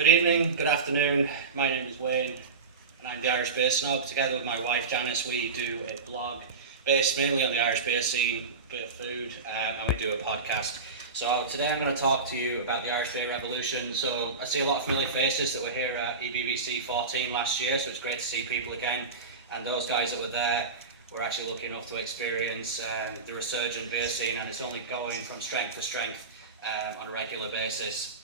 Good evening, good afternoon. My name is Wayne and I'm the Irish Beer Snob. Together with my wife Janice, we do a blog based mainly on the Irish beer scene, beer food, and we do a podcast. So today I'm going to talk to you about the Irish Beer Revolution. So I see a lot of familiar faces that were here at EBBC 14 last year, so it's great to see people again. And those guys that were there were actually lucky enough to experience the resurgent beer scene, and it's only going from strength to strength on a regular basis.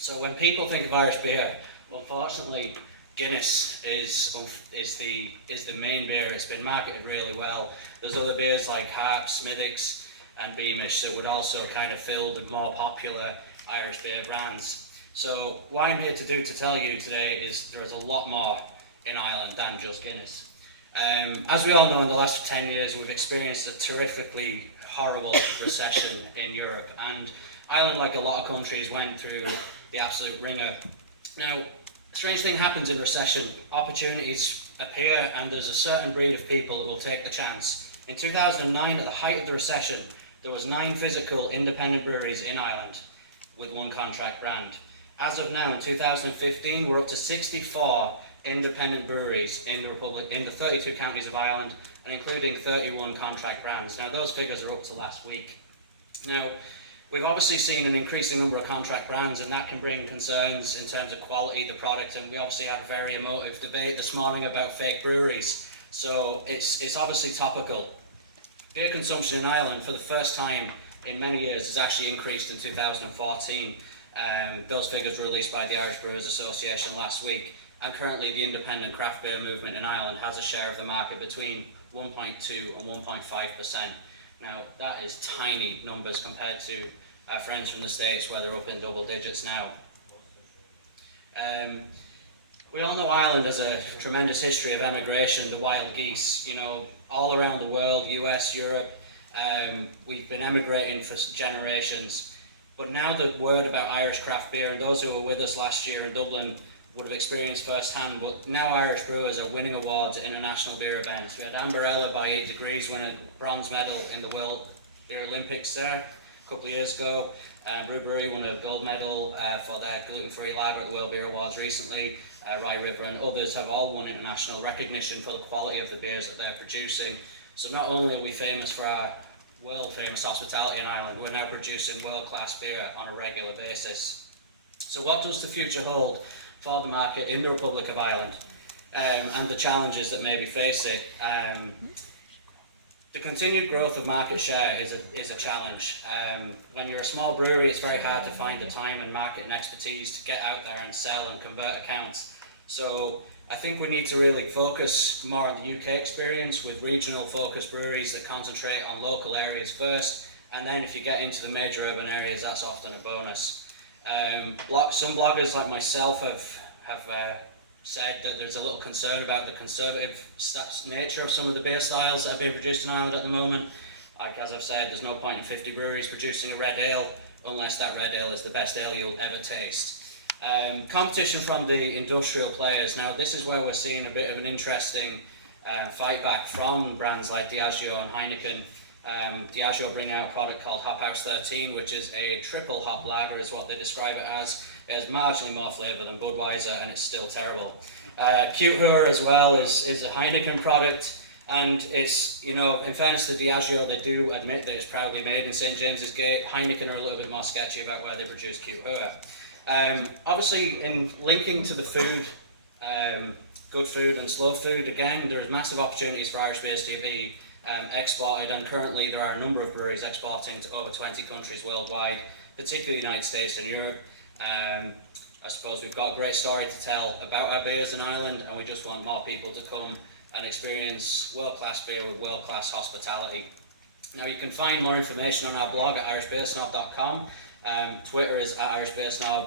So when people think of Irish beer, unfortunately, Guinness is the main beer. It's been marketed really well. There's other beers like Harp, Smithwick's and Beamish that would also kind of fill the more popular Irish beer brands. So what I'm here to tell you today is there's a lot more in Ireland than just Guinness. As we all know, in the last 10 years we've experienced a terrifically horrible recession in Europe, and Ireland, like a lot of countries, went through the absolute ringer. Now, a strange thing happens in recession. Opportunities appear, and there's a certain breed of people that will take the chance. In 2009, at the height of the recession, there was 9 physical independent breweries in Ireland with one contract brand. As of now, in 2015, we're up to 64 independent breweries in the Republic, in the 32 counties of Ireland, and including 31 contract brands. Now, those figures are up to last week. Now, we've obviously seen an increasing number of contract brands, and that can bring concerns in terms of quality of the product, and we obviously had a very emotive debate this morning about fake breweries, so it's obviously topical. Beer consumption in Ireland for the first time in many years has actually increased in 2014. Those figures were released by the Irish Brewers Association last week, and currently the independent craft beer movement in Ireland has a share of the market between 1.2 and 1.5%. Now, that is tiny numbers compared to our friends from the States, where they're up in double digits now. We all know Ireland has a tremendous history of emigration, the wild geese, you know, all around the world, US, Europe. We've been emigrating for generations. But now the word about Irish craft beer, and those who were with us last year in Dublin would have experienced firsthand, but now Irish brewers are winning awards at international beer events. We had Amberella by 8 Degrees win a bronze medal in the World Beer Olympics there a couple of years ago. Brew Brewery won a gold medal for their gluten-free lager at the World Beer Awards recently. Rye River and others have all won international recognition for the quality of the beers that they're producing. So not only are we famous for our world-famous hospitality in Ireland, we're now producing world-class beer on a regular basis. So what does the future hold for the market in the Republic of Ireland, and the challenges that maybe face it? The continued growth of market share is a challenge. When you're a small brewery, it's very hard to find the time and marketing expertise to get out there and sell and convert accounts. So I think we need to really focus more on the UK experience with regional focused breweries that concentrate on local areas first, and then if you get into the major urban areas, that's often a bonus. Some bloggers like myself have said that there's a little concern about the conservative nature of some of the beer styles that are being produced in Ireland at the moment. Like, as I've said, there's no point in 50 breweries producing a red ale unless that red ale is the best ale you'll ever taste. Competition from the industrial players. Now, this is where we're seeing a bit of an interesting fight back from brands like Diageo and Heineken. Diageo bring out a product called Hop House 13, which is a triple hop lager, is what they describe it as. It has marginally more flavour than Budweiser, and it's still terrible. Cute Hoor as well is a Heineken product, and it's, you know, in fairness to Diageo, they do admit that it's proudly made in St James's Gate. Heineken are a little bit more sketchy about where they produce Cute Hoor. Obviously, in linking to the food, good food and slow food, again, there is massive opportunities for Irish beers to be exported, and currently there are a number of breweries exporting to over 20 countries worldwide, particularly the United States and Europe. I suppose we've got a great story to tell about our beers in Ireland, and we just want more people to come and experience world-class beer with world-class hospitality. Now, you can find more information on our blog at irishbeersnob.com. Twitter is at irishbeersnob.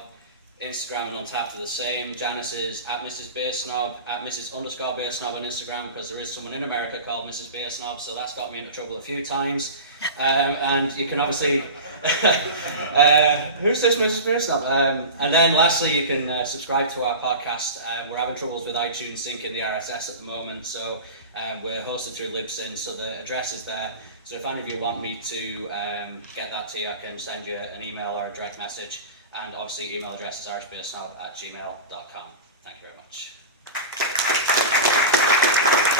Instagram and Untapped are the same. Janice is at Mrs. Beersnob, at Mrs._Beersnob on Instagram, because there is someone in America called Mrs. Beersnob, so that's got me into trouble a few times. And you can obviously, who's this Mrs. Beersnob? And then lastly, you can subscribe to our podcast. We're having troubles with iTunes syncing the RSS at the moment, so we're hosted through Libsyn, so the address is there. So if any of you want me to get that to you, I can send you an email or a direct message. and obviously email address is irishbeersnob@gmail.com.